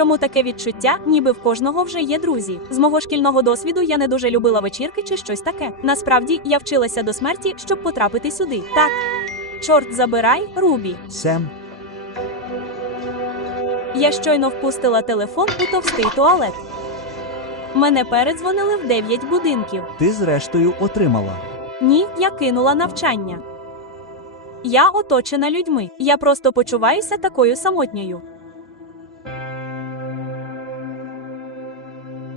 Чому таке відчуття, ніби в кожного вже є друзі? З мого шкільного досвіду я не дуже любила вечірки чи щось таке. Насправді я вчилася до смерті, щоб потрапити сюди. Так, чорт забирай, Рубі. Сем, Я щойно впустила телефон у товстий туалет. Мене передзвонили в 9 будинків. ти зрештою отримала. Ні, я кинула навчання. Я оточена людьми. Я просто почуваюся такою самотньою.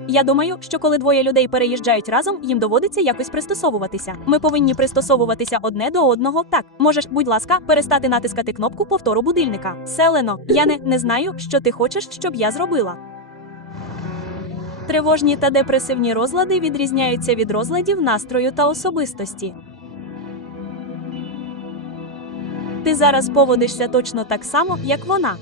Я думаю, що коли двоє людей переїжджають разом, їм доводиться якось пристосовуватися. Ми повинні пристосовуватися одне до одного. Так, можеш, будь ласка, перестати натискати кнопку повтору будильника. Селено, я не, не знаю, що ти хочеш, щоб я зробила. Тривожні та депресивні розлади відрізняються від розладів настрою та особистості. Ти зараз поводишся точно так само, як вона.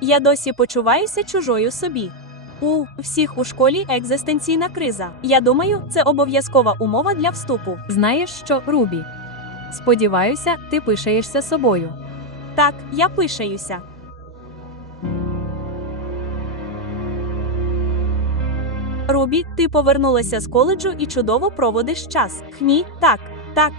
Я досі почуваюся чужою собі. У всіх у школі екзистенційна криза. Я думаю, це обов'язкова умова для вступу. Знаєш що, Рубі? Сподіваюся, ти пишаєшся собою. Так, я пишаюся. Рубі, ти повернулася з коледжу і чудово проводиш час. Хні, так, так,